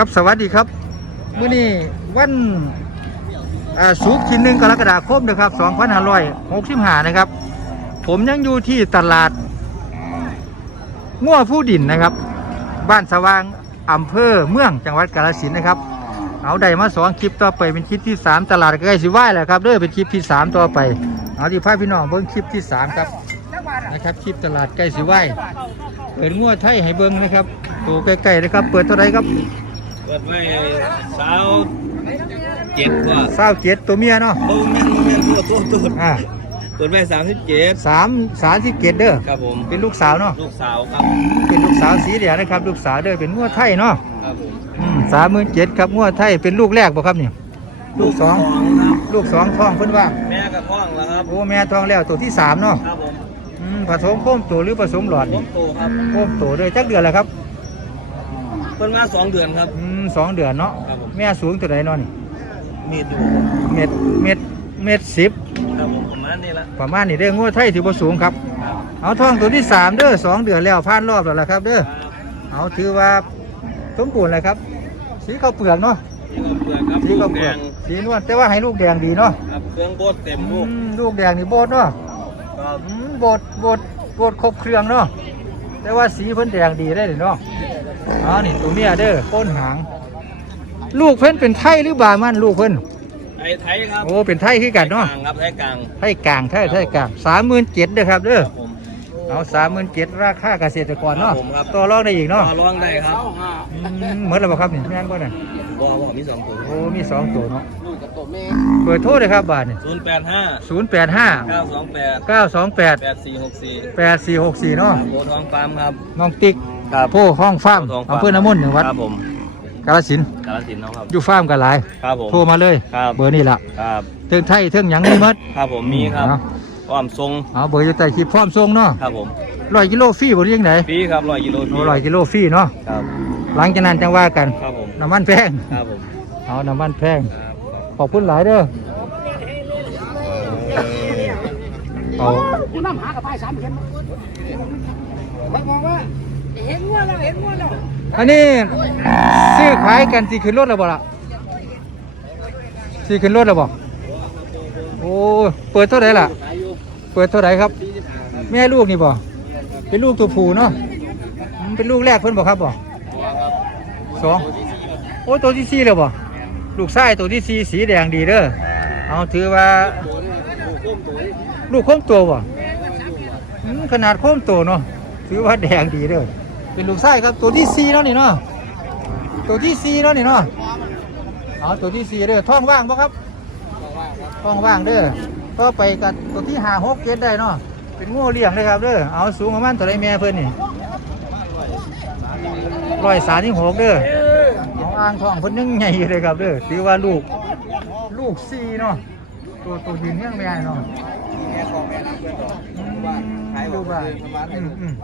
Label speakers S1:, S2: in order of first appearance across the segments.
S1: ครับสวัสดีครับมื้อนี้วันอ่าสุกร์ที่หนึ่งกรกฎาคมนะครับ2565นะครับ ผมยังอยู่ที่ตลาดง่วผู้ดินนะครับ บ้านสว่างอำเภอเมืองจังหวัดกาฬสินธุ์นะครับ เอาได้มาสองคลิปต่อไปเป็นคลิปที่สามตลาดใกล้สิไหวแล้วครับเด้อเป็นคลิปที่สามต่อไปเอาที่พาพี่น้องเบิ้งคลิปที่สามครับนะครับคลิปตลาดใกล้สิไหวเปิดง่วไทยให้เบิ้งนะครับตัวใกล้ๆนะครับ เปิดเท่าไรครับ
S2: เปิดไว้สาวเจ็ดกว่า
S1: เศร้าเจ็ดตัวเมียเนาะ
S2: โอ้แม่นแม่นตัวตัวตัว
S1: อ่า
S2: เปิดไว้สามสิบเจ็ด
S1: สามสามสิบเจ็ดเด้อ
S2: ครับผม
S1: เป็นลูกสาวเนาะ
S2: ลูกสาวครับ
S1: เป็นลูกสาวสีเหลืองนะครับ ลูกสาวเด้อเป็นง่วไทยเนาะ
S2: ครับผม
S1: สามหมื่นเจ็ดครับง่วไทยเป็นลูกแรกบ่ครับนี่ลูกสอง
S2: ครับ
S1: ลูกสองท้องเพิ่นว่า
S2: แม่กับพ่องแล้วครับ
S1: โอ้แม่ท้องแล้วตัวที่สามเนาะ
S2: ครับผม
S1: อืมผสมโค้มตัวหรือผสมหลอด
S2: ผ
S1: นี่
S2: มโตครับ
S1: โค้มตัวเด้อจักเดือนแล้วครับ
S2: เพิ่นมาสองเดือนครับ
S1: อืม สองเดือนเนาะ
S2: ครับผม
S1: แม่สูงตัวใดเนาะนี่
S2: มีดอยู่
S1: เม็ดเม็ดเม็ดสิบ
S2: ครับผมประมาณนี้ละ
S1: ประมาณนี้เด้อง่วไทยถือว่าสูงครับ
S2: ครับ
S1: เอาท้องตัวที่สามเด้อสองเดือนแล้วผ่านรอบแล้วล่ะครับเด้อ
S2: ครับ
S1: เอาถือว่าสมบูรณ์เลยครับ สีข้าวเปลือกเนาะ
S2: นี่ก็เปลือกครับ
S1: สี
S2: ลู
S1: ข้าว
S2: กแดง
S1: เปลือกสีนวลแต่ว่าให้ลูกแดงดีเนาะ
S2: ครับเครื่องโบดเต็มลูก
S1: อืมลูกแดงนี่โบดเนาะ
S2: ครับ
S1: อืมโบดโบดโบดครบเครื่องเนาะแต่ว่าสีเพิ่นแดงดีได้เลยเนาะเอานี่ตัวเมียเด้อก้นหาง ลูกเพิ่นเป็นไทยหรือบามันลูกเพิ่น
S2: ไทยไทยครับ
S1: โอ้เป็นไทยคือกันเนาะ
S2: ไทยกลางครับไทยกลาง
S1: ไทยกลางไทยไทยกลางสามหมื่นเจ็ดเด้อครับเด้อ
S2: ครับผม
S1: เอาสามหมื่นเจ็ดราคาเกษตรกรเนาะ
S2: ครับผมครับ
S1: ต่อรองได้อีก
S2: ต่อ
S1: เนาะ
S2: รองได้ครับ
S1: อืมเหมือนแล้วบ่ครับนี่แม่นบ่น่ะ
S2: บัวบัวมีสองตัว
S1: โอ้มีสองตัวเนาะเบอร์โทรเลยครับบาทนี่
S2: ศูนย์แปดห้า
S1: ศูนย์แปดห้า
S2: เก้าสองแปด
S1: เก้าสองแปด
S2: แปดสี่หกสี่
S1: แปดสี่หกสี่เนาะ
S2: โบทองฟาร์มครับ
S1: น้องติ๊ก
S2: ครับ
S1: โพห้องฟาร์ม
S2: โพทองฟาร์ม
S1: อำเภอน้ำมนต์จังหวัด
S2: ครับผม
S1: กาฬสินธุ์
S2: กาลสินธุ์เนาะครับ
S1: อยู่ฟาร์มกันหลาย
S2: ครับผม
S1: โทรมาเลย
S2: ครับ
S1: เบอร์นี่ล่ะ
S2: ครับ
S1: เทิงไทยเทิงหยังนี่หมด
S2: ครับผมมีครับ
S1: เอา
S2: ความทรง
S1: เอาเบอร์อยู่ใต้คลิปพร้อมส่งเนาะ
S2: ครับผม
S1: ร้อยกิโลฟรีบ่หรือยังไง
S2: ฟรีครับร้อยกิโลฟรี
S1: ร้อยกิโลฟรีเนาะ
S2: ครับ
S1: หลังจากนั้นจังว่ากัน
S2: ครับผม
S1: น้ำมันแพง
S2: ครับผม
S1: เอาน้ำมันแพง
S2: ครับ
S1: ขอบคุณหลายเด้อเอา
S3: กูน้ำหากับป้ายสามเข็มมันบอกว่าเห็นงัวแล้วเห็นงัวแล้ว
S1: อันนี้ซื้อขายกันสิขึ้นรถแล้วบ่ล่ะสิขึ้นรถแล้วบ่โอ้เปิดเท่าไหร่ล่ะ เปิดเท่าไหร่ครับ แม่ลูกนี่บ่เป็นลูกตัวผู้เนาะเป็นลูกแรกเพิ่นบ่ครับบ่สองโอ้ตัวที่สี่แล้วบ่ลูกชายตัวที่สี่สีแดงดีเด้อเอาถือว่า ลูกโค้มตัวบ่ขนาดโค้มตัวเนาะถือว่าแดงดีเด้อ เป็นลูกชายครับตัวที่สี่เนาะนี่เนาะตัวที่สี่เนาะนี่เนาะเอาตัวที่สี่เด้อท้องว่างบ่ครับท้องว่างเด้อต่อไปกับตัวที่ห้าหกเกตได้เนาะเป็นงูเลี้ยงเลยครับเด้อเอาสูงประมาณตัวไรแม่เพิ่อนนี่รอยสามสิบหกเด้อเอาอ่างทองเพิ่นยังใหญ่เลยครับเด้อถือว่าลูกลูกสี่เนาะตัวตัวยืนเงี้ยงแม่เนาะ ลูกว่าอืมอืม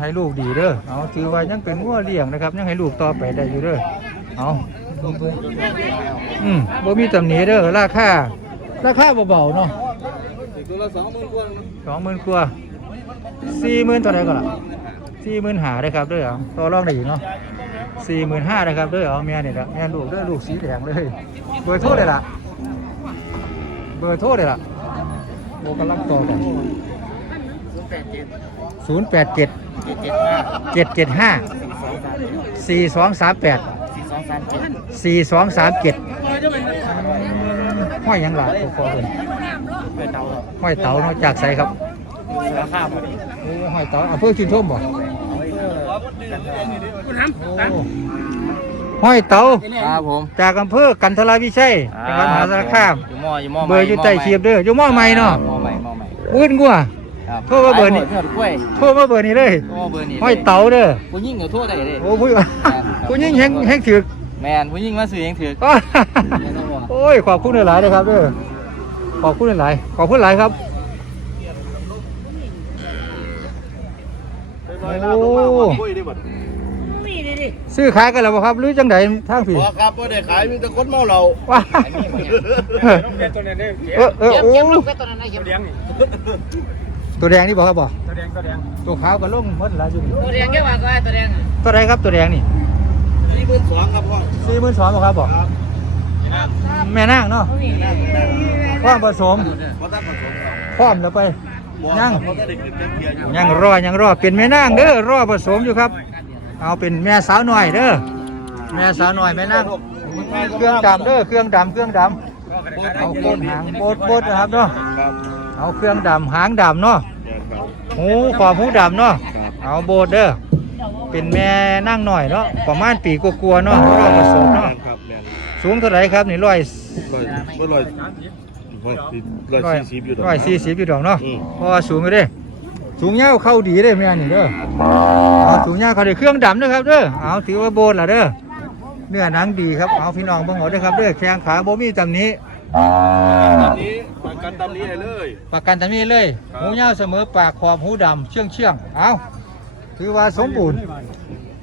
S1: ให้ลูกดีเด้อเอาถือว่ายังเป็นงัวเลี้ยงนะครับ ยังให้ลูกต่อไปได้อยู่เด้อเอาอืมบ่มีตำหนิเด้อราคาราคาเบาๆเนาะ
S2: ตัวละสองหมื่นกว่า
S1: สองหมื่นกว่าสี่หมื่นเท่าไหร่ก็ล่ะสี่หมื่นหาได้ครับเด้อเอาต่อรองได้อีกเนาะสี่หมื่นห้าได้ครับเด้อเอาแม่นี่ละแม่ลูกเด้อลูกสีแดงเลยเบอร์โทรเลยล่ะเบอร์โทรเลยล่ะ โบกำลังต่อกันศูนย์แปดเจ็ดเจ็ดเจ็ดห้าสี่สองสามแปดสี่สองสามเจ็ดห้อยหยังหลาตัวฟอเลยห้อยเต๋าเนาะจากใสครับ
S2: ราคาพอดี
S1: โอ้ห้อยเต๋าอำเภอชินทมบ่
S3: คุณน้
S1: โอ้ ห้อยเต๋า
S2: ครับผม
S1: จากอำเภอกันทราวิชัยจังหวัดมหาสารคาม
S2: อยู่หม้ออยู่หม้อ
S1: เบอร์อยู่ใต้เชียบเด้ออยู่หม้อใหม่เนาะ
S2: หม้อใหม่หม้อใหม่
S1: อุ้นกัว
S2: ครับ
S1: โทรมาเบอร์นี้
S2: เพื่อนกล้วย
S1: โทรมาเบอร์นี้เลย
S2: โทรมาเบอร์นี้
S1: ห้อยเต๋าเด้อ
S2: ผู้ยิ่งกับโทษได้เลย
S1: โอ้ผู้ผู้ยิ่งแห้งแห้งถือก
S2: แมนผู้ยิ่งมาซื้อเองถือ
S1: อ้อโอ้ยขอบคุณหลายๆนะครับเด้อขอบคุณหลายๆขอบคุณหลายครับโอ้
S3: นี่ดิดิ
S1: ซื้อขายกันแล้วบ่ครับหรือจังไดทางผี
S4: พอครับบ่ได้ขายมีแต่คนเมาเหล้า
S1: ว้าเออเออโอ้
S3: เก็บลูกไปตัวนั้นนะเก็บ
S1: ตัวแดงนี่บ่ครับบ่ตัวแดงตัวแดงตัวขาวก็ลงหมดหลายอยู่นี่
S3: ตัวแดงแค่ว่าก็ได้ตัวแดง
S1: ตัวใดครับตัวแดงนี่
S3: ต
S4: สี่หมื่นสองครับพ่อ
S1: สี่หมื่นสองครับบอก
S4: ครับ
S1: แม่นางเนาะพร้อมผสม
S4: เพราะท่านผสมครับ
S1: พร้อมแล้วไป
S4: บ่
S1: ยัง
S4: ครับเพราะท่านได้ขึ้นจักเทียอยู่
S1: ยังรอยังรอเป็นแม่นางเด้อรอผสมอยู่ครับ เอาเป็นแม่สาวหน่อยเด้อแม่สาวหน่อยแม่นางเครื่องดำเด้อเครื่องดำเครื่องดำเอาโคตรหางโบดโบดนะครับเนาะ
S4: ครับ
S1: เอาเครื่องดำหางดำเนาะ
S4: แม่นครับ
S1: หูขอบหูดำเนาะ
S4: ครับ
S1: เอาโบดเด้อเป็นแม่นั่งหน่อยเนาะประมาณปีกลัวาๆเนาะรอผสม
S4: แม่
S1: เนาะ
S4: นครับแม่น
S1: สูงเท่าไหร่ครับนี่ร้อย
S4: ร้อยบ่ร้อยร้อยร้อยสี่สิบอยู่ดอก
S1: ร้อยสี่สิบอยู่ดอกเนาะ
S4: อืม
S1: เพราะว่าสูงอยู่เด้ สูงเงาวเข้าดีเด้แม่นี่เด้อเอาสูงเงาวเข้าดีเครื่องดำเด้อครับเด้อเอาถือว่าโบนล่ะเด้อเนื้อหนังดีครับเอาพี่น้องเบิ่งเอาเด้อครับเด้อแข้งขาบ่มีตำหนี้
S4: ตำนี้ประกันตำนี้ให้เลย
S1: ประกันตำหนี้เลย
S4: ครับ
S1: หูเงาวเสมอปากขอบหูดำเชื่องเชื่องๆเอาถือว่าสมบูรณ์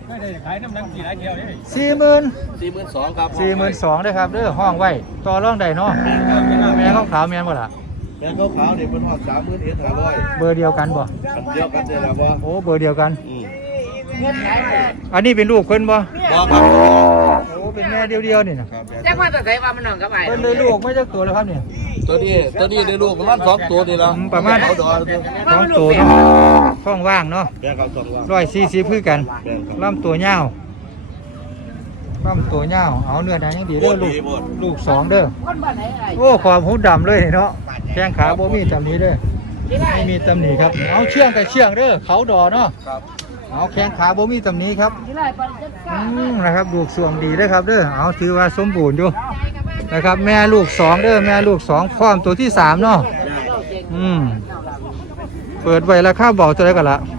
S2: ไม่ได้ขายน้ำนังกี่หลายเดียวนี่
S1: สี่หมื่น
S4: สี่หมื่นสองครับ
S1: สี่หมื่นสองเด้อครับเด้อห้องไว้ต่อรองได้เนาะแม่เขาขาวแม่นบ่ล่ะ
S4: แม่นขาวๆนี่เป็นหอดสามหมื่นเอ็ดห้าร้อย
S1: เบอร์เดียวกันบ่
S4: อันเดียวกันเลยละบ่
S1: โอ้เบอร์เดียวกัน
S4: อืม
S1: อันนี้เป็นลูกเพิ่นบ่
S4: บ่ครับ
S1: โอ้เป็นแม่เดียวๆนี่นะ
S4: ครับแม่น
S3: จักว่าแต่ใส่ว่ามันนอนกับไอ้
S1: เพิ่นได้ลูกไม่จักตัวแล้วครับเนี่ย
S4: ตัวนี้ตัวนี้ได้ลูกประมาณสองตัวนี่ละ
S1: อืมประมาณ
S4: เอาดอก
S1: สองตัวเนาะท้องว่างเนาะ
S4: แม่ครับสองว่า
S1: ร้อยสี่สิบคือกัน
S4: แม่ครับ
S1: ลำตัวยาว ลำตัวยาวเอาเนื้อหนังยังดี
S4: โบ
S1: เด้อ
S4: ด
S1: ลู
S4: ดี
S1: ก
S4: โบด
S1: ลูกสองเด้อ
S3: คนบ้านไหนไอ้
S1: โอ้ความหูดำเลยเนาะแข้งขาบ่มีตำหนิเด้อไม่มีตำหนิครับ เอาเชื่องกับเชื่องเด้อเขาดอเนาะ
S4: ครับ
S1: เอาแข้งขาบ่มีตำหนิครับ
S3: ที่ไรไปจัก
S1: อืมนะครับลูกสวงดีเด้อครับเด้อเอาถือว่าสมบูรณ์อยู่นะครับ แม่ลูกสองเด้อแม่ลูกสองพร้อมตัวที่สามเนาะอืมเปิดไว้ราคาเบาตัวไหนกันละ
S4: สามหมื่นเอ็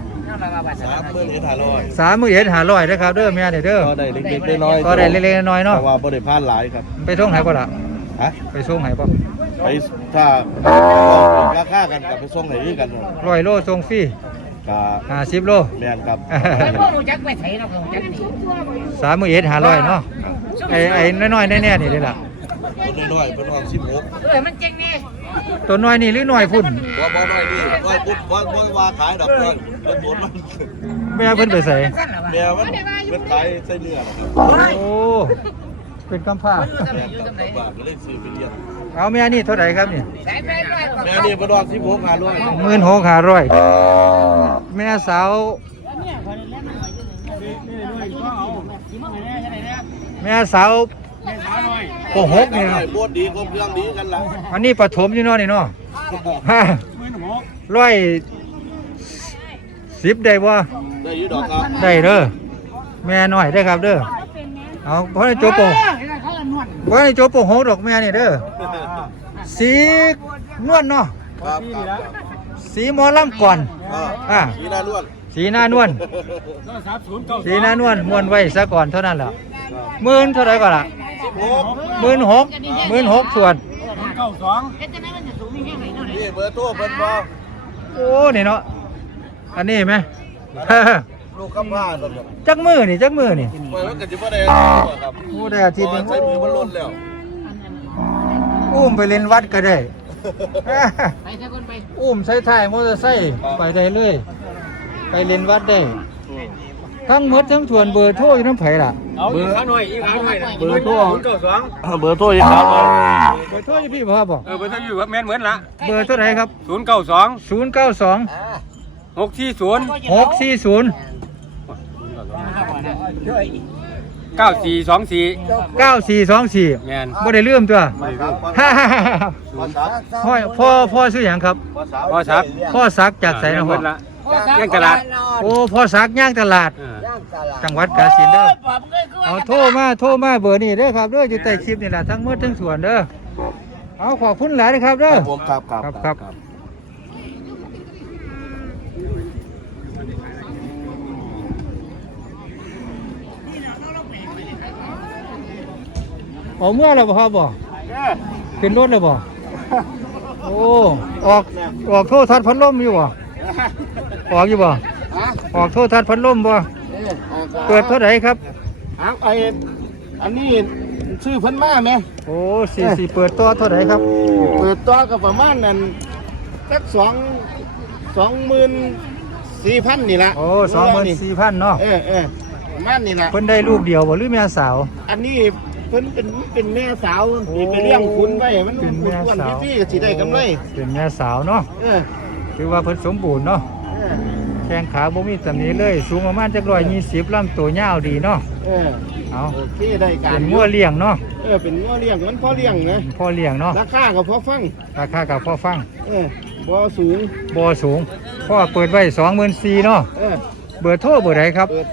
S4: ดห้าร้อย
S1: สามหมื่นเอ็ดหาร้อยนะครับเด้อแม่เนี่ยเด้อ
S4: ก็ได้เล็กๆน้อยๆ
S1: ก็ได้เล็กๆน้อยๆเนาะ
S4: แต่ว่าบ่ได้พลาดหลายครับ
S1: ไปส่งไหนป่ะล่ะ
S4: ฮะไป
S1: ไปส่งไหนป่ะ
S4: ไปถ้าราคากันกับไปส่งไหนกัน
S1: ร้อยโลส่งฟรี
S4: กับ
S1: ห้าสิบโล
S4: แม่นครับ
S3: ไอ้พวกรู้จักไปไสเนาะรู้จักนี่
S1: สามหมื่นเอ็ดหาร้อยเนาะไอ้ไอ้น้อยๆแน่ๆนี่เลยล่ะ
S4: ตัวน้อยๆเป็นออกสิบหก
S3: เออมันเจ๋งนี่
S1: ตัวน้อยนี่หรือน้อยพุ่น
S4: ว่าบ่น้อยนี่ว่าปุ๊บว่าบ่ว่าขายดอกเพิ่นเป็นหมด มัน
S1: แม่เพิ่นไปใส่
S4: แม่มันเป็นขายใส่เนื้อนะครับ
S1: โอ้เป็นกำพร้า
S4: แม่นครับกับบาทก็เลยซื้อไปเลี้ยง
S1: เอาแม่นี่เท่าไหร่ครับนี่
S3: สายไปด้วย
S4: แม่นี่เป็นออกสิบหกห้าร้อย
S1: หมื่นหกหาร้อยแม่สาวแม่สาวโกหกนี่เนาะ
S4: โบดดีครบเครื่องดีกันละ
S1: อันนี้ปฐมอยู่เนาะนี่เนาะฮะร้อยสิบได้บ่
S4: ได้อยู่ดอกครับ
S1: ได้เด้อแม่น้อยได้อครับเด้อเอาเพราะในโจโปเพราะในโจโปหกดอกแม่นี่เด้อสีนวลเนาะ
S4: ครับครับ
S1: สีหมอลำก่อน
S4: ครับ
S1: อ่า
S4: สีหน้าล้วน
S1: สีหน้านวลสีหน้านวลมวนไว้ซะก่อนเท่านั้นแหละหมื่นเท่าไหร่ก่อนล่ะ
S4: สิบหก
S1: หมื่นหกหมื่นหกส่วน
S3: เฮ็ดจังได๋มันจะสูงมีแค่ไหนเนาะ
S4: นี่เบอร์โทรเพิ่นบ่
S1: โอ้นี่เนาะอันนี้ไหม
S4: ลูกคำพาตำรวจ
S1: จักมือนี่จักมือนี่
S4: ปล่อยมันก็สิบ่ได้ครับ
S1: โอ้ได้อาทิตย์หนึง
S4: ใช้มือมันล้นแล้ว
S1: อุ้มไปเล่นวัดก็ได้
S3: ไปซะคนไป
S1: อุ้มใช้ท้ายมอเตอร์ไซค์ไปได้เลย ไปเล่นวัดได้ ทั้งหมดทั้งส่วนเบอร์โทรอยู่น้ำไผ่ล่ะ
S2: เอาอีกขาหน่อยอีกขาหน่อย
S1: เบอร์โทร
S2: ศูนย์เก้าสอง
S4: เบอร์โทรอีกครับ
S1: เบอร์โทรอยู่พี่พ่อบอก
S2: เออเบอร์โทรอยู่กับแม่นเหมือนละ
S1: เบอร์เท่าไหร่ครับ
S2: ศูนย์เก้าสอง
S1: 092
S2: หกสี่ศูนย์
S1: 640
S2: เก้าสี่สองสี่
S1: 9424
S2: แม่น
S1: บ่ได้ลืมตัว
S4: ครับ
S1: ฮ่าฮ่าฮ่าฮ่า
S4: ภาษา
S1: พ่อพ่อพ่อชื่อหยังครับ
S4: ภาษา
S2: พ่อชัก
S1: พ่อศักดิ์จากไสนะพ่อ
S2: แม่เหมือนละแย่งตลาด
S1: โอ้พ่อศักดิ์ย่างตลาด
S2: เออ
S1: จังหวัดกาฬสินธุ์เด้อ
S3: ปอบเงยคือ
S1: เอาโทรมาโทรมาเบอร์นี้เด้อครับเด้ออยู่ใต้คลิปนี่แหละทั้งหมดทั้งส่วนเด้อเอาขอบคุณหลายนะครับเด้อ
S4: ผมครับ
S1: ครับครับ ออกเมื่อแล้วบ่ครับบ่ขึ้นรถเลยบ่โอ้ออกออกโทษทัดพัดลมอยู่บ่ออกอยู่บ่ออกโทษทัดพัดลมบ่เปิดเท่าไหร่ครับ
S4: อ้าวไออันนี้ชื่อเพิ่นมาไหม
S1: โอ้สี่สี่เปิดตัวเท่าไหร่ครับ
S4: เปิดตัวก็ประมาณนั้นสักสองสองหมื่นสี่พันนี่ละ
S1: โอ้สองหมื่นสี่พันเนาะ
S4: เออเออ
S5: ประมาณนี้นะ
S1: เพิ่นได้ลูกเดียวบ่หรือแม่สาว
S5: อันนี้ เพิ่นเป็นเป็นแม่สาวที่ไปเลี้ยงคุณไว้มัน
S1: เป็นแม่
S5: อ้วน
S1: สาว
S5: ๆพี่ๆก็สิได้กำไร
S1: เป็นแม่สาวเนาะ
S5: เออ
S1: ถือว่าเพิ่นสมบูรณ์เนาะ
S5: เออ
S1: แข้งขาบ่มีตำหนิเลยสูงประมาณจัก120ลำตัวยาวดีเนาะ
S5: เออ
S1: เอา
S5: โอเคได้การ
S1: เป็นงัวเลี้ยงเนาะ
S5: เออเป็นงัวเลี้ยงมันพอเลี้ยงนะ
S1: พ่อเลี้ยงเนาะ
S5: ราคาก็พอฟัง
S1: ราคากับพ่อฟัง
S5: เออบ่สูง
S1: บ่สูงพ่อเปิดไว้24,000เนาะ
S5: เออ
S1: เบอร์โทรเบอร์ใดครับ
S5: เปิด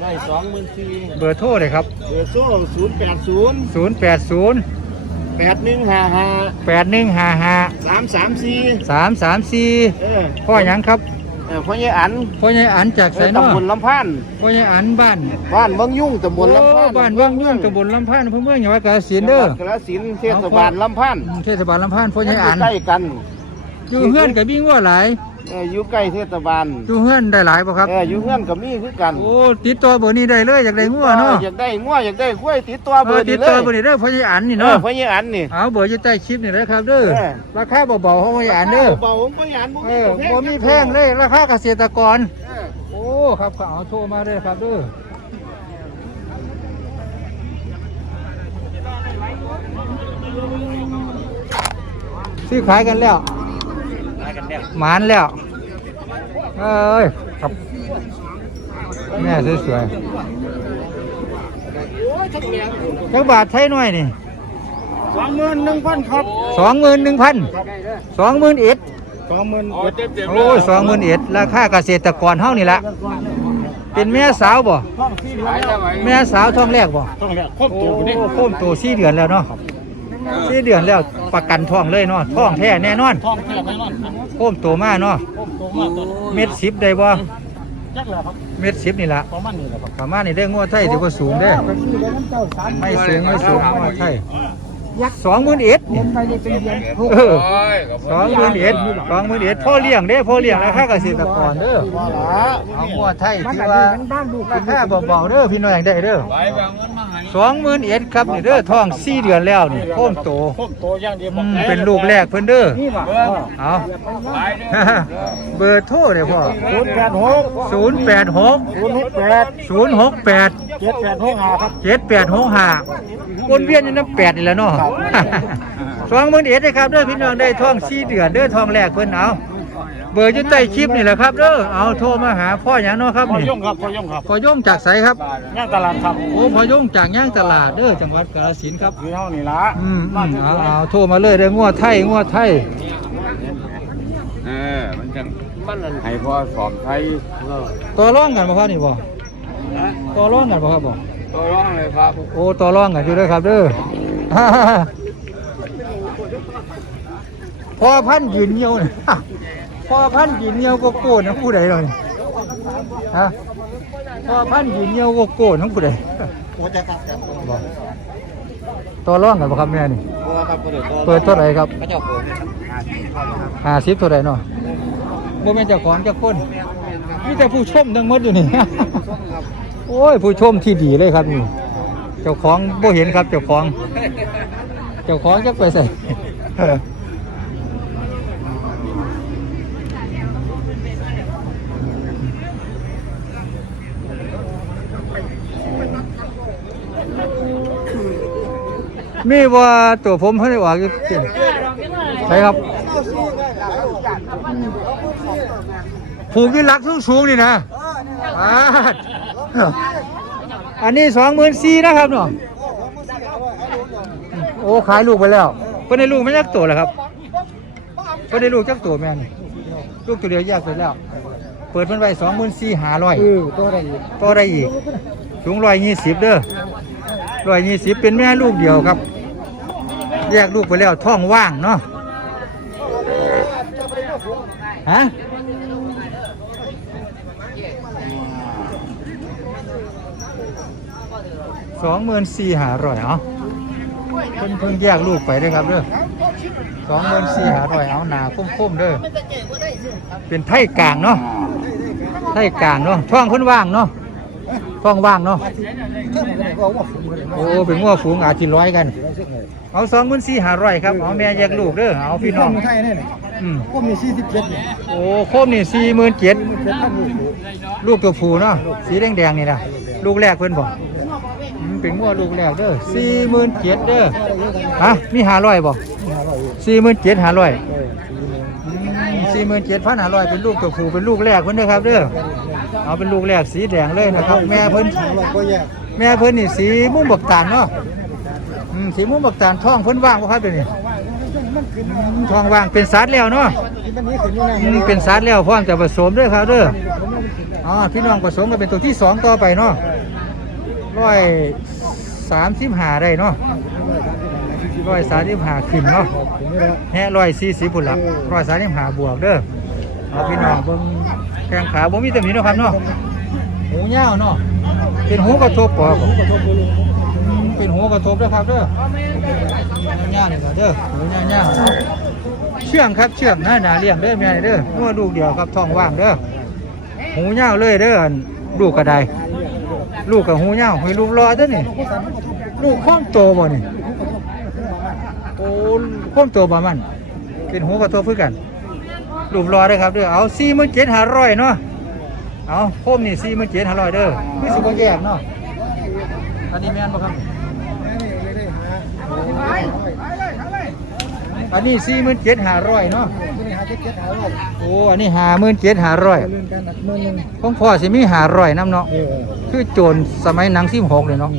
S5: ได้สองหมื่นสี่
S1: เบอร์โทรเลยครับ
S5: เปิดโซ่ศูนย์แปดศูนย์
S1: 080
S5: แปดหนึ่งห้าห้า
S1: 8155
S5: สามสามสี่
S1: 334
S5: เออ
S1: พ่อหยังครับ
S5: เออพ่อใหญ่อัน
S1: พ่อใหญ่อันจากไส
S5: เออ
S1: เนาะ
S5: ตำบลลำพันธ์
S1: พ่อใหญ่อันบ้าน
S5: บ้านเมืองยุ่งตำบลลำพันธ์
S1: โอ้บ้านว่างยุ่งตำบลลำพานอำเภอเมืองจังหวัดกาฬสินธุ์เด้อ
S5: จังหวัดกาฬสินธุ์เทศบาลลำพันธ์
S1: เทศบาลลำพานพ่อใหญ่อัน
S5: ใกล้กัน
S1: อยู่เฮือนกับวิ่งว่าหลาย
S5: เอออยู่ใกล้เทศบาล
S1: อยู่เฮือนได้หลายบ่ครับ
S5: เอออยู่เงื่อนกับมีคือกัน
S1: โอ้ติดต่อเบอร์นี้ได้เลยอยากได้งัวเนาะ
S5: อยากได้งัวอยากได้กล้วยติดตัว
S1: เอ
S5: เบอ
S1: อ
S5: ร์
S1: ติ
S5: นี้
S1: ด
S5: เล
S1: ต่อยเบอร์นี้เด้อพ่อใหญ่อันนี่
S5: เออ
S1: เนาะ
S5: พ่อใหญ่อันนี่
S1: เอาเบอร์อยู่ใต้คลิปนี่นะครับเด้อ
S5: เออ
S1: ราคาเบาๆของพ่อใหญ่อันเด้อ
S5: เบาๆผมพ่อใหญ่อันบ่
S1: เอ
S5: มี
S1: อ
S5: ตัว
S1: บ่มีแพงเลยราคาเกษตรกร
S5: เออ
S1: โอ้ครับก็เอาโทรมาเลยครับเด้อซื้อขายกันแล้ว หมานแล้วเอ้ยครับแม่สวยๆจักบาทไทยหน่อยนี่
S5: สองหมื่นหนึ่งพันครับ
S1: สองหมื่นหนึ่งพันสองหมื่นเอ็ด
S5: สองหมื่น
S1: โอ้ยสองหมื่นเอ็ดราคาเกษตรกรเท่านี่ละเป็นแม่สาวบ่
S5: ท้องที่เหลือแล้ว
S1: แม่สาวท้องแรกบ่
S5: ต้องแล้วครบ
S1: โอ้
S5: ตัวนี่
S1: โค้มโตสี่เดือนแล้วเนาะสี่เดือนแล้ว ประกันท้องเลยเนาะท้องแท้แน่นอน
S5: ท้องแท้แน่นอน
S1: โค้มโตมากเนาะ
S5: ครบตัวมากตัว
S1: เม็ดสิบได้บ่
S5: จักแล้วครับ
S1: เม็ดสิบนี่ละ
S5: ประมาณนี้แหละครับ
S1: ประมาณนี้ได้งวดไทยถือว่าสูงเด้อไม่สูงไม่สูงงวดไทย สองหมื่นเอ็ดนี่เออสองหมื่นเอ็ดสองหมื่นเอ็ดพ่อเลี้ยงเด้อพ่อเลี้ยงราคาเกษตรกรเด้อ
S5: ว่าละ
S1: เอางวดไทยที่ว่าราคาเบาๆเด้อพี่น้องอยากได้เด้อ
S6: ไปแบบเงินมาให้
S1: สองหมื่นเอ็ดครับนี่เด้อท้องสี่เดือนแล้วนี่โค้มโต
S5: ครบตัวอย่างเดียว
S1: อืมเป็นลูกแรกเพิ่นเด้อ
S5: นี่ป่ะ
S1: เอา
S6: ไปเด้อ
S1: เบอร์โทรเลยพ่อ
S5: ศูนย์แปดหก
S1: ศูนย์แปดหก
S5: ศูนย์หกแปด
S1: ศูนย์หกแปด
S5: เจ็ดแปดหกห้าครับ
S1: เจ็ดแปดหกห้า วนเวียนอยู่น้ำแปดนี่แหละเนาะ สองหมื่นเอ็ดนะครับเด้อพี่น้องได้ท้องสี่เดือนเด้อท้องแรกเพิ่นเอา เบอร์อยู่ใต้คลิปนี่แหละครับเด้อเอาโทรมาหาพ่ออย่างเนาะครับ
S5: พอ
S1: นี่
S5: ย่งครับพอย่งครับ
S1: พ่อยงจากไสครับ
S5: ย่างตลาดครับ
S1: โอ้พ่อยงจากย่างตลาดเด้อจังหวัดกาฬสินธุ์ครับ
S5: คือเท่านี้ละ
S1: อืมอืมเอาเอาโทรมาเลยเด้องัวไทยงัวไทย
S6: เออมันจังมันนั่นให้พ่อสอนไทย
S1: ต่อร่องกันบ่ครับนี่บ่ต่อร่องกันบ่ครับบ่
S6: ตัวร้องเลยครับ
S1: โอ้ต่อร่องกันอยู่เด้อครับเด้อพอพันธุ์ยืนเหี่ยวนี่พอพันธุ์ยืนเหี่ยวก็โกนของผู้ใดเลยฮะพอพันธุ์ยืนเหี่ยวก็โกนของผู้ใด
S5: โอ้จะครับครับ
S1: บ่ต่อร่องกันบ่ครับแม่นี่
S5: โอ้ครับเปิด
S1: เปิดเท่าไหร่ครับ
S5: พระเจ้าโกง
S1: ห้าสิบเท่าไหร่เนาะบ่แม่นเจ้าของเจ้าคนมีแต่ผู้ชมทั้งหมดอยู่นี่ โอ้ยผู้ชมที่ดีเลยครับนี่เจ้าของบ่เห็นครับ เจ้าของ เจ้าของจะไปใส่มีว่าตัวผมเพิ่นได้ออกอยู่ติใช่ครับผูกอยืนหลักสูงสูงๆนี่นะ อ่าอันนี้สองหมื่นสี่นะครับเนาะโอ้ขายลูกไปแล้วเพิ่นได้ลูกไม่ยักตัวแล้วครับเพิ่นได้ลูกจักตัวแม่นลูกตัวเดียวแยกไปแล้ว เปิดเพิ่นไว้สองหมื่นสี่หาร้อยตัวได้อีกตัวได้อีกสูงร้อยยี่สิบเด้อร้อยยี่สิบเป็นแม่ลูกเดียวครับ แยกลูกไปแล้วท้องว่างเนาะฮะ สองหมื่นสี่หาร้อยเอาเพิ่นเพิ่งแยกลูกไปเด้อครับเด้อสองหมื่นสี่หาร้อยเอาหนาคุ้มๆเด้อเป็นไทยกลางเนาะไทยกลางเนาะช่องเพิ่นว่างเนาะช่องว่างเนาะโอ้เป็นงัวฝูงอาจจิร้อยกัน เอาสองหมื่นสี่หาร้อยครับเอาแม่แยกลูกเด้อเอาพี่น้อง
S5: ไทยนี่
S1: ออืม
S3: ก็มีสี่สิบเจ็ดเนี่ย
S1: โอ้โคมนี่สี่หมื่นเจ็ด
S3: ลูก
S1: ลูกตัวผูเนาะสีแดงๆนี่นะลูกแรกเพิ่นบอก เป็นงัวลูกแรกเด้อสี่หมื่นเจ็ดเด้อฮะมีหาร้อยบอกสี่หมื่นเจ็ดหาร้อยสี่หมื่นเจ็ดพันหาร้อยเป็นลูกตัวผู้เป็นลูกแรกเพิ่นเด้อครับเด้อเอาเป็นลูกแรกสีแดงเลยนะครับ แม่เพิ่น
S3: แม่
S1: เพิ่นนี่สีมุ้งบักตาลเนาะสีมุ้งบักตาลท้องเพิ่นว่างบ่ครับเดี๋ยวนี้อท้องว่างเป็นสัตว์แล้วเนาะเป็นสัตว์แล้วพร้อมจะผสมด้วยครับเด้ออ๋อพี่น้องผสมกันเป็นตัวที่สองต่อไปเนาะ ร้อยสามสิบห้าได้เนาะร้อยสามสิบห้าขึ้นเนาะแห่ร้อยสี่สิบพุ่นละร้อยสามสิบห้าบวกเด้อเอาพี่น้องเบิ่งแข้งขาบ่มีตำหนิเนาะครับเนาะหูยาวเนาะเป็นหูกระทบปอกเป็นหูกระทบเด้อครับเด้อยาวๆนี่ก็เด้อหูยาเนาเชื่องครับเชื่องนะนาเลี้ยงเด้อแม่เด้องัวลูกเดียวครับท้องว่างเด้อหูยาวเลยเด้ออันลูกกระได ลูกกับหูยาวหูลูกรอเด้อนี่ลูกข้อมโตบ่นี่โอ้ข้อมโตบ่มัน เป็นหูกับตัวพื้นกัน ลูกรอเด้ครับเด้อเอาสี่หมื่นเจ็ดห้าร้อยเนาะเอาโคมนี่สี่หมื่นเจ็ดห้าร้อยเด้อไม่สิบแยกเนาะอันนี้แม่นบ่ครับ อันนี้สี่หมื่นเจ็ดห้าร้อยเนาะโอ้อันนี้หาหมื่นเจ็ดหาร้อย
S3: เรื่องการนักเมื่อนึง
S1: ของพ่อสิมีหาร้อยน้ำเนาะ
S3: เออ
S1: คือโจรสมัยหนังซิมหกเลยเนาะ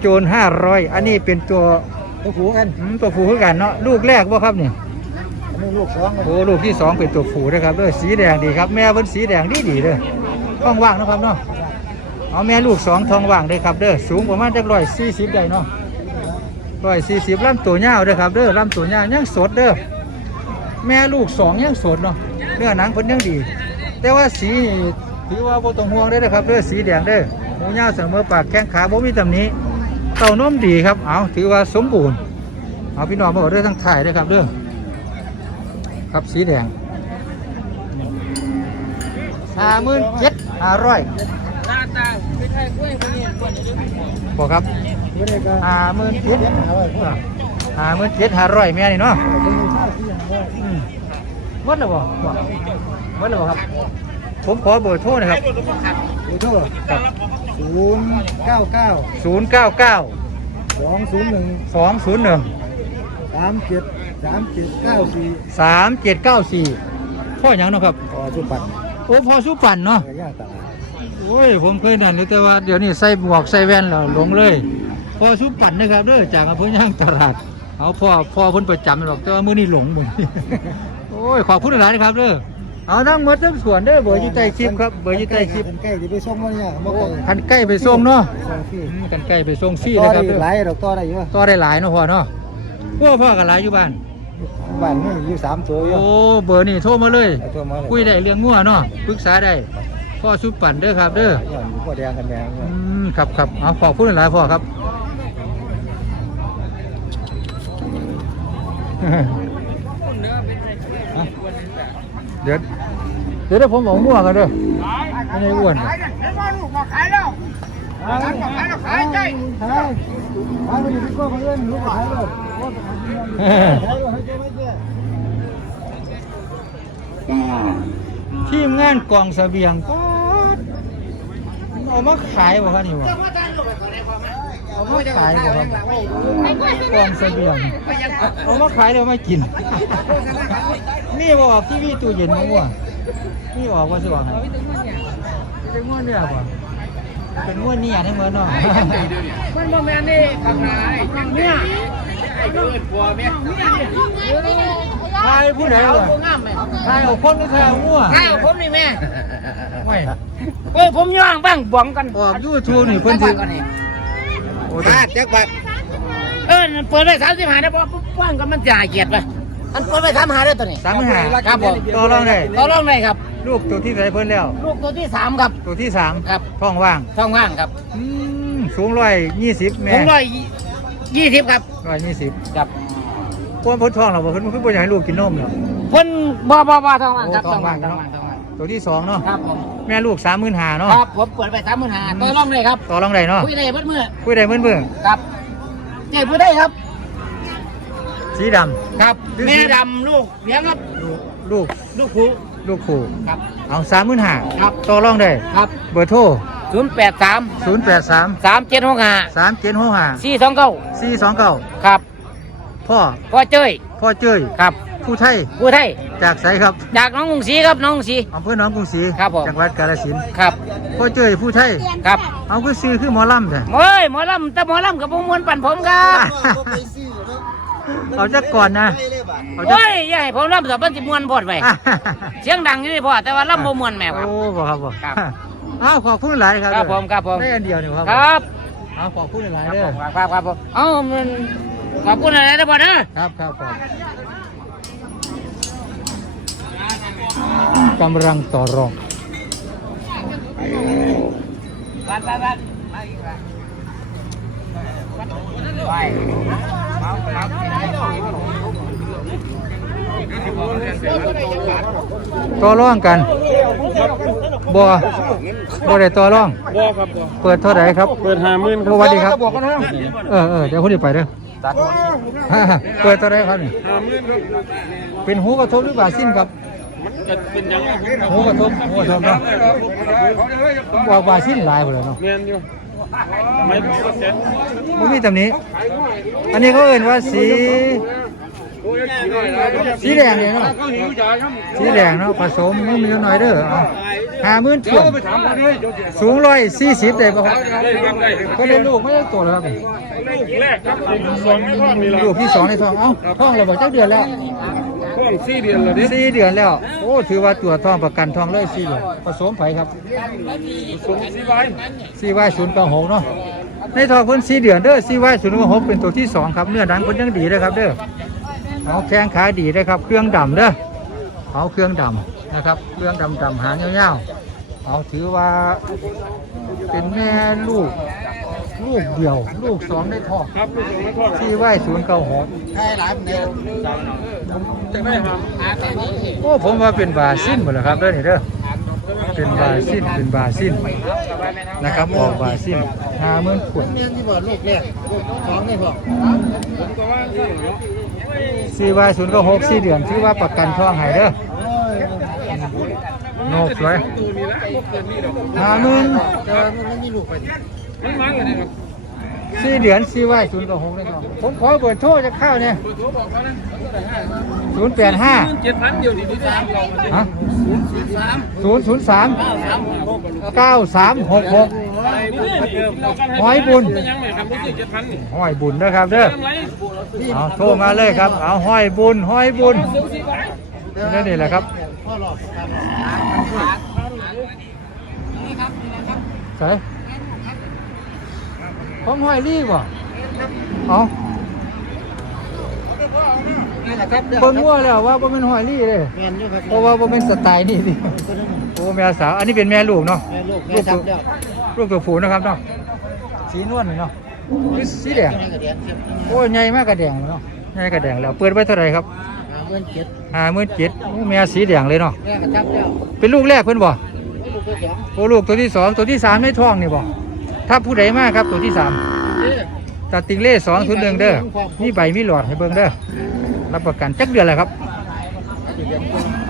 S1: โจรห้าร้อยอันนี้เป็นตัว
S3: ตัวผูกัน
S1: อืมตัวผู้คือกันเนาะลูกแรกว่าครับนี่
S3: อันนี้ลูกสอง
S1: โอ้ลูกที่สองเป็นตัวผู้นะครับด้วยสีแดงดีครับ แม่เป็นสีแดงดีดีๆเลยท้องว่างเนาะครับเนาะเอาแม่ลูกสองท้องว่างเลยครับเด้อสูงประมาณจักร้อยสี่สิบได้เนาะ ร้อยสี่สิบลำตัวยาวเด้อครับเด้อลำตัวยาวยังสดเด้อแม่ลูกสองยังสดเนาะเนื้อหนังเพิ่นยังดี แต่ว่าสีถือว่าบ่ต้องห่วงเด้อนะครับเด้อสีแดงเด้อหูยาวเสมอปากแข้งขาโบมีตำหนิเต้านมดีครับเอาถือว่าสมบูรณ์เอาพี่น้องมาบอกเด้อทั้งถ่ายเด้อครับเด้อครับสีแดงห้าหมื่นเจ็ดห้าร้อยบอกครับ
S3: ไม่ได้ก็
S1: ห้าหมื่นเจ็ด
S3: หาไว้พวก
S1: ห้าหมื่นเจ็ดห้าร้อยแม่นี่เนาะ
S3: คนมีค่าที่อย่างว่า
S1: อืมวัดหรือเปล่าวัดหรือเปล่าครับ ผมขอเบอร์โทรหนะครับ
S3: ดูโทษศูนย์เก้าเก้า
S1: ศูนย์เก้าเก้า
S3: สองศูนย์หนึ่ง
S1: สองศูนย์หนึ่ง
S3: สามเจ็ดสามเจ็ดเก้าสี่
S1: สามเจ็ดเก้าสี่พ่ออย่างเนาะครับ
S3: ต่อจุปัน
S1: โอ้พ่อสุปันเนาะ
S3: ระยะตลาด
S1: โอ้ยผมเคยนั่นเลยแต่ว่าเดี๋ยวนี้ใส่หมวกใส่แว่นแล้วหลงเลย พ่อสุปันนะครับเด้อจากอำเภอย่างตลาดเอาพ่อพ่อเพิ่นประจำหรอกแต่ว่ามื้อนี้หลงหมดโอ้ยขอบคุณหลายนะครับเด้อเอานั่งหมดทั้งสวนเด้อเบอร์อยู่ใต้คลิปครับเบอร์อยู่ใต้คลิป
S3: ใกล้ๆที่ไปส่งมาเนี่ยมา
S1: โอ้
S3: ใกล้
S1: คันใกล้ไปส่งเนาะ
S3: ส่งที่
S1: อืมกันใกล้ไปส่งฟรี
S3: ต่อ
S1: นะค
S3: ได้
S1: รับเด้อ
S3: หลายดอกต่อได้เยอะ
S1: ต่อได้หลายเนาะพ่อเนาะพ่อพ่อกับหลายอยู่บ้าน
S3: บ้านนี่อยู่สามตัวอยู่
S1: โอ้เบอร์นี่โทรมาเลย
S3: เอาตัวมาเลย
S1: คุยได้เรื่องงัวเนาะปรึกษาได้พ่อสุปั่นเด้อครับเด้อ
S3: ย้อนอยู่พ่อแดงกันแดง
S1: อืมครับครับเอาขอบคุณหลายๆพ่อครับ เดี๋ยวเดี๋ยวผมบอกมั่วกันเด้อไม่ได้อ้วน
S3: ขายแล้วขายแล้วขายใจขายขายไปอยู่ที่ก้อนเงินลูกขายเลยขายเลยให้เจ๊ไม่เจ๊
S1: ทีมงานกองเสบียงป๊าดเอามาขายบ่ครับนี่วะ เอามาขายบ่ครับกองเสบียงเอามาขายแล้วมากิน นี่บออกทีวีตู้เย็นมั้งวะนี่ออกว่าสิว่าไงเป็นง้วนเนี่ยบ่เป็นง้วนเนี่ยให้เหมือนเนาะ
S3: มันบ่แม่นนี่ข้างหน้าเนี่ย
S1: ทายผู้ใดวะทายเอาคนหรือทายเอางัว
S3: ข้าวผมนี่แม่
S1: ไม่
S3: เอ้ยผมย่างบ้างบวงกัน
S1: ออกยูทูบนี่เพิ่นสิ โอ้แต่
S3: จักบาทเออเปิดไว้สามสิบห้าได้บ่ว่างก็มันจะเกียรติไปอันเปิดไว้สามห้าได้ตัวนี้
S1: สามหมื่นห้า
S3: ครับผม
S1: ต่อรองได้
S3: ต่อรองได้ครับ
S1: ลูกตัวที่ใส่เพิ่นแล้ว
S3: ลูกตัวที่สามครับ
S1: ตัวที่สาม
S3: ครับ
S1: ท้องว่าง
S3: ช่องว่างครับ
S1: อืมสูงร้อยยี่สิบแม่
S3: ผมร้อยยี่สิบครับ
S1: ร้อยยี่สิบ
S3: ครับ
S1: พ้นพ้นท้องเราบ่เพิ่นเพิ่นบ่อยากให้ลูกกินนมเนาะ
S3: เพิ่นบ่บ่บ่ช่องว่างครับ
S1: โอ้ช่องว่าง
S3: ช่
S1: เนาะ
S3: ช่องว่าง
S1: ตัวที่สองเนาะ
S3: ครับผม
S1: แม่ลูกสามหมื่นห้าเนาะ
S3: ครับผมเปิดไปสามหมื่นห้าต่อรองเลยครับ
S1: ต่อรองได้เนาะ
S3: คุยได้เบิดมือ
S1: คุยได้เมื่อเมื่อ
S3: ครับเจ๊พูดได้ครับ
S1: สสีดำ
S3: ครับแม่ดำลูกเลี้ยงครับ
S1: ลูก
S3: ลูกผู้
S1: ลูกคู่
S3: ครับ
S1: เอาสามหมื่นห้า
S3: ครับ
S1: ต่อรองได้
S3: ครับ
S1: เบอร์โทร
S3: ศูนย์แปดสาม
S1: ศูนย์แปดสาม
S3: สามเจ็ดหกห้า
S1: สามเจ็ดหกห้า
S3: สี่สองเก้า
S1: สี่สองเก้า
S3: ครับ
S1: พ่อ
S3: พ่อเจ้ย
S1: พ่อเจ้ย
S3: ครับ
S1: ผู้ไทย
S3: ผู้ไทย
S1: จากไสครับ
S3: จากน้องกรุงศรีครับน้องกรุงศรี
S1: อำเภอหนองกรุงศรี
S3: ครับผม
S1: จังหวัดกาฬสินธุ์
S3: ครับ
S1: พ่อเจ้ยผู้ไทย
S3: ครับ
S1: เอาคือซื้อคือหมอลำแท้
S3: โอ้ยหมอลำแต่หมอลำกับพวกมวลปั่นผมครับ
S1: เอาจักก่อนนะเอาจัก
S3: โอ้ยอย่าให้ผมลำสับมันสิมวนพอดไปเสียงดังอยู่นี่พอแต่ว่าลำบ่มวนแม่ครับ
S1: โอ้บ่ครับบ่
S3: ครับ
S1: อ้าวขอบคุณหลายครับ
S3: ครับผมครับผม
S1: ได้อันเดียวนี่ครับ
S3: ครับ
S1: เอาขอบคุณหลาย
S3: ครับ
S1: เด้
S3: ผ
S1: อ
S3: มครับครับผมเอ้ามันขอบคุณอะไรนะพ่อนะครับ
S1: ครับครับ กำลังต่อรอง
S3: บ้านบ้านบ้านไป
S1: ต่อรองกันบ่บ่ได้ต่อรอง
S2: บ่ครับบ่
S1: เปิดเท่าไหร่ครับ
S2: เปิดห้าหมื่น
S1: สวัสดีครับเออเออเดี๋ยวคนนี้ไปเด้อเปิดเท่าไหร่ครับนี่
S2: ห้าหมื่นครับ
S1: เป็นหูกระทบหรือบาสิ้นครับ
S2: มัน จะเป็นหยังไง
S1: หูกระทบหูกระทบเนาะบอกบาสิ้นหลายหมดเลยเนาะ
S2: เมียนอยู่ไม่รู้ว่าเสร็จ
S1: มันมีตำหนี้ อันนี้เขาเอ่นว่าสีสีแดงเนี่ยเนาะ
S2: เขาหิวยาครับ
S1: สีแดงเนาะผสมมันมีหน่อยเด้อเอาห้าหมื่น
S2: เดี๋
S1: เถื่
S2: ย
S1: อ
S2: วนไปถามเขาด้วย
S1: สูงร้อยสี่สิบได้ปะครับ
S2: ได้ครับได้
S1: ก็ได้ลูกไม่ได้ตัวแล้วครับ
S2: ลูกแรกครับสองไม่ท้องนี่หรอ
S1: ลูกที่สองในท้องเอ้าท้องเราบอกจักเดือนแล้ว
S2: ท้ องสี่เดือนแล้วดิ
S1: สี่เดือนแล้ว โอ้ถือว่าตัวท้องประกันท้องเลยสี่เดือนผสมไผ่ครับ
S2: ส่งสี่ใบ
S1: สี่วายศูนย์เก้าหกเนาะในท้องเพิ่นสี่เดือนเด้อสี่วายศูนย์เก้าหกเป็นตัวที่สองครับเนื้อหนังเพิ่นยังดีเลยครับเด้อเอาแข้งขาดีเลยครับ เครื่องดำเด้อเอาเครื่องดำนะครับ เครื่องดำดำๆหางยาวๆเอาถือว่าเป็นแม่ลูกลูกเดียว ลูกสองในท้อง
S2: ครับลูกสองไม่ท้อง
S1: สี่วายศูนย์เก้าหก
S3: ให้หลานเนี่ย
S2: จะได้ครับ
S1: โอ้ผมว่าเป็นบาซินหมดแล้วครับเด้อนี่เด้อเป็นบาซินเป็นบาซินนะครับออกบาซินห้าหมื่นขวด
S3: เมียนที่บอกลูกแรกลูกสองนี่บอก
S1: สี่วายศูนย์ก็หกสี่เดือนถือว่าประกันท้องให้เด้อโนกสวยห้าหมื่น
S3: แต่มันไม่มีลูกไป
S2: มัน มันเลยครับ
S1: สี่เดือนสี่วายศูนย์ก็หกได้ครับผมขอเบอร์โทรจะเข้าเนี่ยศูนย์แปดห้า
S2: เจ็ดพันเดียวดีดีสามเรา
S1: ฮะศูนย์ศูนย์สามเก้าสามหกหกหอยบุญ
S2: ยังไงครับรู้สึกเจ็ดพันนี่
S1: ห้อยบุญนะครับเด้อ
S2: ทำไร
S1: เอาโทรมาเลยครับ เอาห้อยบุญห้อยบุญนี่นี่แหละครับใส่ผมห้อยรีบว่ะเอาเบิ่งว่าแล้วว่าบ่เป็นห้อยรีเลย
S3: เมียนอยู่ครับ
S1: เพราะว่าบ่เป็นสไตล์นี่ดิโอ้แม่สาว อันนี้เป็นแม่ลูกเนาะ
S3: แม่ลูก
S1: ลู
S3: แม่
S1: ก
S3: จั
S1: ตั
S3: บ
S1: ว
S3: เดียว
S1: ลูกตัวผูนะครับเนาะสีนวลนี่เนาะคือสีแดง
S3: แม่กระเดียนเก็บ
S1: โอ้ยใหญ่มากกระแดงเนาะใหญ่กระแดงแล้วเปิดไว้เท่าไหร่ครับ
S3: หาเงินเก็บ
S1: ห้าหมื่นเจ็ดแม่สีแดงเลยเนาะ
S3: แม่กระจับเดียว
S1: เป็นลูกแรกเพิ่นบ่
S3: ลูกตัวสอง
S1: โอ้ลูกตัวที่สองตัวที่สามในท้องนี่บ่ ถ้าผู้ใดมากครับตัวที่สามตัดติงเล่สองศูนย์หนึ่งเด้อมีใบมีหลอดให้เบิ่งเด้อรับประกันจักเดือนแล้วครับ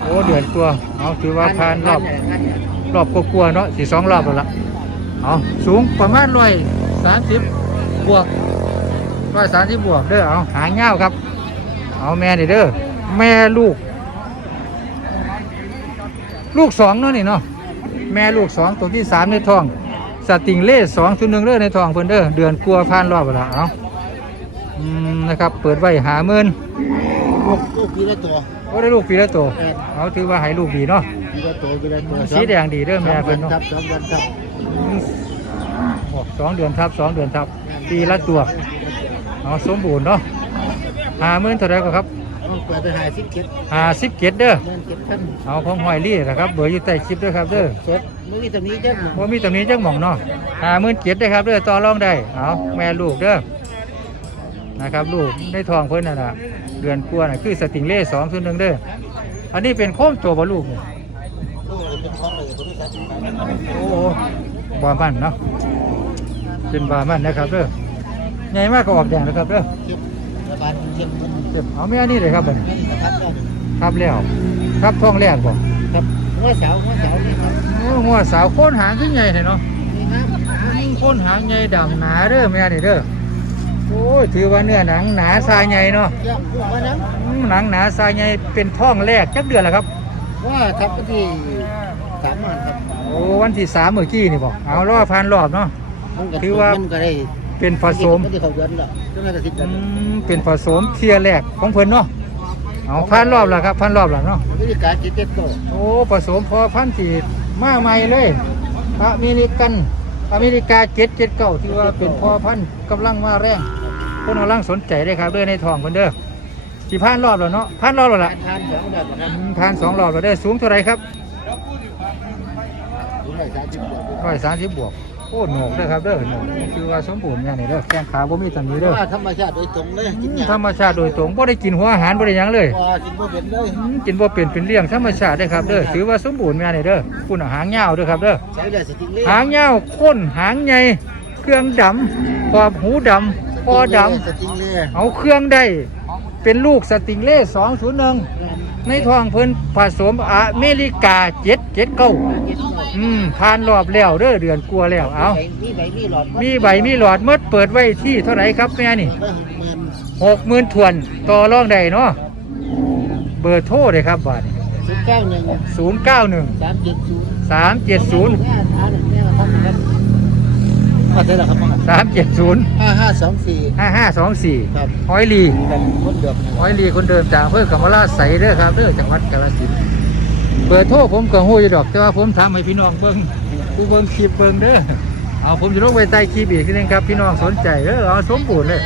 S1: โอ้เดือนกลัวเอาถือว่าผ่านรอบรอบกลัวๆเนาะสี่สองรอบแล้วละเอาสูงประมาณร้อยสามสิบบวกร้อยสามสิบบวกเด้อเอาหางเงาครับ เอาแม่นี่เด้อแม่ลูก ลูกสองเนาะนี่เนาะแม่ลูกสองตัวที่สามในท้อง สติงเล่สองชุดหนึ่งเด้อในท้องเพิ่นเด้อเดือนกลัวผ่านรอบแล้วล่ะเอาอืมนะครับเปิดไว้หาเมิน
S3: ลูกลูกปีละตัว
S1: ก็ได้ลูกปีละตัวเอาถือว่าให้ลูกดีเนาะ
S3: ปีละตัวปีละตัว
S1: สีแดงดีเด้อแม่เพิ่นเนาะ
S3: ครับสองวันครับ
S1: ออกสองเดือนทับสองเดือนทับปีละตัวเอาสมบูรณ์เนาะหาเมินเท่าไรก็ครับ
S3: ต้อง เปิดไปหาสิบเจ็ด
S1: หาสิบเกตเด้อ
S3: เงินเก็บพัน
S1: เอาของหอยลี่นะครับเบอร์อยู่ใต้คลิปด้วยครับเด้อ
S3: สดมือตรงนี้เจ้าหนึ่ง
S1: ว่ามีตำหนี้จังหม่องเนาะหาหมื่นเกียรได้ครับเด้อต่อรองได้เอาแม่ลูกเด้อนะครับลูกได้ทองเพิ่นน่ะนะเดือนกลัวาน่ะคือสติงเล่สองส่วนหนึ่งเด้ออันนี้เป็นโค้มตัวบ่ลูกนี่
S3: โอ้ยเป็นของเลยตัวนี้ครับ
S1: โอ้โหบามันเนาะเป็นบามันนะครับเด้อใหญ่มากก็ออกแดงนะครับเด้อ
S3: เก็บ บาทเจ็บ
S1: เจ็บเอาแม่นี่เลยครับบัดนี้
S3: ไม่ได้ครับก็
S1: ครับแล้วครับท้องแรกบ่
S3: ครับหัวเสาหัวเสานี่ครับ
S1: โอ้หัวสาวโค่นหางขึ้นใหญ่เลยเนาะ
S3: นี่ครับ
S1: โค่นหางใหญ่ดำหนาเด้อแม่นี่เด้อโอ้ยถือว่าเนื้อหนังหนาทรายใหญ่เนาะ
S3: ย่างพวกมันนั้น
S1: อืมหนังหนาทรายใหญ่เป็นท้องแรกจักเดือนแล้วครับ
S3: ว่าทับไปที่สามวันครับ
S1: โอ้วันที่สามเมื่อกี้นี่บอกเอารอบพันรอบเนาะ
S3: มันก็
S1: ถือว่า
S3: มันก็ได้
S1: เป็นผสม
S3: นที่เขาเดือนละจนกระทั่ง
S1: อื
S3: เดือน
S1: มเป็นผสมเทียแรกของเพิ่นเนาะเอาพันรอบแล้วครับพันรอบแล้วเนาะ
S3: วิธีการเจ็ดเจ็ดโต
S1: โอ้ผสมพอพันธุ์สีมาใหม่เลยอเมริกันอเมริกาเจ็ดเจ็ดเก้าที่ว่าเป็นพอพันธุ์กำลังมาแรงคนกำลังสนใจได้ครับเด้อในทองเพิ่นเด้อที่ผ่านรอบแล้วเนาะผ่านรอบแล้วล่ะ
S3: ทานสองเดือนนะ
S1: อืมผ่านสองรอบแล้วได้อสูงเท่าไหรครับ
S3: ถึงได้สามสิบเดือน
S1: ร้อยสามสิบบวก โอ้โหนกเด้อครับเด้อโหนกคือว่าสมบูรณ์อย่างนี้เด้อแข้งขาบ่มีตำหนิเด้อ
S3: ว่าธรรมชาติโดยตรงเลยกิน
S1: อืม
S3: ยา
S1: ธรรมชาติโดยตรงบ่ได้กินหัวอาหารบ่ได้หยังเลย
S3: ว่ากินบ่เป็นเลย
S1: อืมกินบ่เป็นเป็นเลี้ยงธรรมชาติได้อครับเด้อถือว่าสมบูรณ์แม่นี่เด้อคุณหางยาวเด้อครับเด้อ
S3: ใช้ได้สติงเล่
S1: หางยาวข้นหางใหญ่เครื่องดำขอบหูดำคอด
S3: สติงเล่ำ
S1: เอาเครื่องได้เป็นลูกสติงเล่201 ในท้องเพิ่นผสมอเมริกา779อืมผ่านรอบแล้วเด้อเดือนกลัวาแล้วเอา
S3: มีใบมีหลอด
S1: มีใบมีหลอดหมดเปิดไว้ที่เท่าไหร่ครับแม่นี่
S3: หมื่น
S1: หกหมื่นถวนต่อรองได้เนาะเบอร์โทรเลยครับบาท
S3: สิบเก้าหนึ่ง
S1: ศูนย์เก้าหนึ่ง
S3: สามเจ็ดศูนย์
S1: สามเจ็ดศูนย์
S3: แม่ทานแม่ทำครับมาเท่าไหร่ครับ
S1: สามเจ็ดศูนย์
S3: ห้าห้าสองสี่
S1: ห้าห้าสองสี่
S3: ครับ
S1: ห้อยลี
S3: เป็นคนเดิมนะ
S1: ห้อยลีคนเดิมจากอำเพื่อกำมะลาใสเด้อครับเด้อจังหวัดกาฬสินธุ์เบอร์โทรผมก็หู้อยู่ดอก แต่ว่าผมถามให้พี่น้องเบิ้งผู้เบิ้งคลิปเบิ้งเด้อเอาผมจะลงไปใต้คลิปอีกทีนึงครับพี่น้องสนใจเด้อเอาสมบูรณ์เลย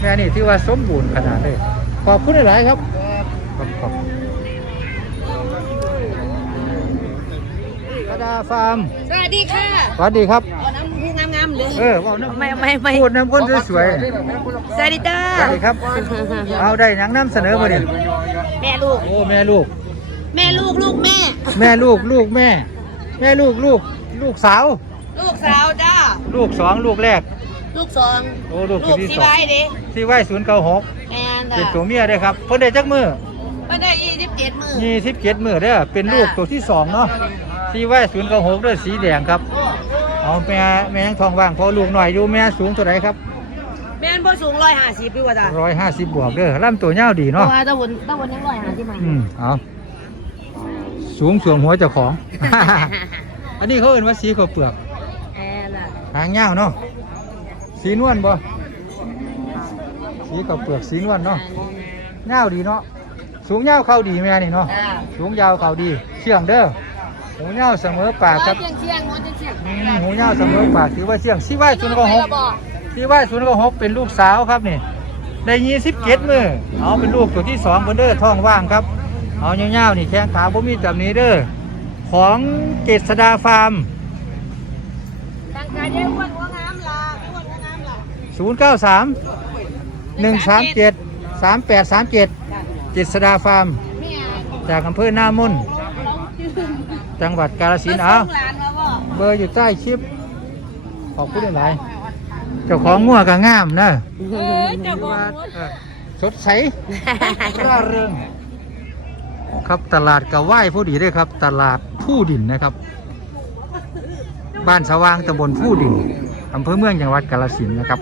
S1: แม่นี่ที่ว่าสมบูรณ์ขนาดเลยขอบคุณหลายๆครับครับขอบกระดาฟาร์ม
S7: สวัสดีค่ะ
S1: สวัสดีครับ
S7: เอาน้ำมูงามๆเลย
S1: เออว่าน้ำ
S7: ไม่ไม่ไม่
S1: พูดน้ำคนสวย
S7: สวัสดีจ้า
S1: ๆสวัสดีครับ เอาได้หยังน้ำเสนอมาดิ
S7: แม่ลูก
S1: โอ้แม่ลูก
S7: แม่ลูกลูกแม่
S1: แม่ลูกลูกแม่ แม่ลูกลูกลูกสาว
S7: ลูกสาวจ้า
S1: ลูกสองลูกแรก
S7: ลูกสอง
S1: โอ้ลูก
S7: ลูก
S1: ที่
S7: สี
S1: สอง
S7: ใบดิ
S1: ที่ไหวศูนย์เก้าหก
S7: แม่น
S1: เป็น
S7: จ้ะ
S1: ตัวเมียได้อครับเพิ่นได้จักมือ
S7: ไม่ได้ยี่สิบเจ็ดมือ
S1: ยี่สิบเจ็ดมือเด้อเป็นลูกตัวที่สองเนาะที่ไหวศูนย์เก้าหกด้วยสีแดงครับเอาแม่แม่ยังทองว่างพอลูกหน่อยอยู่แม่สูงเท่าไหร่ครับ
S7: แม่นบ่สูงร้อยห้าสิบปีกว่าจ้ะ
S1: ร้อยห้าสิบบวกเด้อลำตัวยาวดี
S7: เพ
S1: เนาะ
S7: ราะว่าตะวันตะวันยังร้อยห้าสิบไหม
S1: อืมเอาสูงส่วงหัวเจ้าของ อันนี้เขาเอ่นว่าสีข้าวเปลือก
S7: แม่นจ้ะ
S1: หางยาวเนาะสีนวลบ่สีข้าวเปลือกสีนวลเนาะยาวดีเนาะสูงยาวเข้าดีแม่นี่เนาะ
S7: จ้า
S1: สูงยาวเข้าดีเชื่องเด้อ หูยาวเสมอปากครับ
S7: เชียงเชียงหัวเชียง
S1: อืมหูยาวเสมอปากถือว่าเชื่องสีไหวศูนย์ก็หกสีไหวศูนย์ก็หกเป็นลูกสาวครับนี่ได้ยี่สิบเจ็ดมือเอาเป็นลูกตัวที่สองเบนเด้อท้องว่างครับเอาเงาวๆนี่แข้งขาบ่มีจำนี้เด้อของเกษดาฟาร์ม
S7: ทางการเด้อ้วนหัวงามล่ะอ้วนหัวงามล่ะ
S1: 0 9 3 1 3 7 3 8 3 7เกษดาฟาร์ม
S7: แม่
S1: จากอำเภอหน้ามุ่น จังหวัดกาฬสินธุ์เอา
S7: หลานแล้วบ่
S1: เบอร์อยู่ใต้คลิป ขอบคุณหลายๆเจ้าของงัวก็งามนะ
S7: เออเจ้าของ
S1: เออสดใสร่าเริงครับตลาดกะไหว้ผู้ดีด้วยครับ ตลาดผู้ดินนะครับ บ้านสว่างตำบลผู้ดินอำเภอเมืองจังหวัดกาฬสินธุ์นะครับ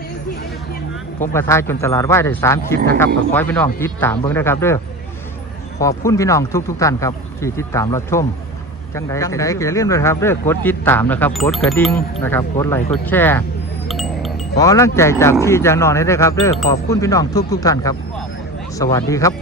S1: ผมกระทายจนตลาดไหว้ได้สามคลิปนะครับก็ขอให้พี่น้องติดตามเบิ่งนะครับเด้อขอบคุณพี่น้องทุกๆท่านครับที่ติดตามรับชม จังใดจังใดก็อย่าลืมนะครับเด้อกดติดตามนะครับกดกระดิ่งนะครับกดไลค์กดแชร์ขอร่างใจจากพี่จากน้องนี่ด้วยครับเด้อขอบคุณพี่น้องทุกๆท่านครับ สวัสดีครับ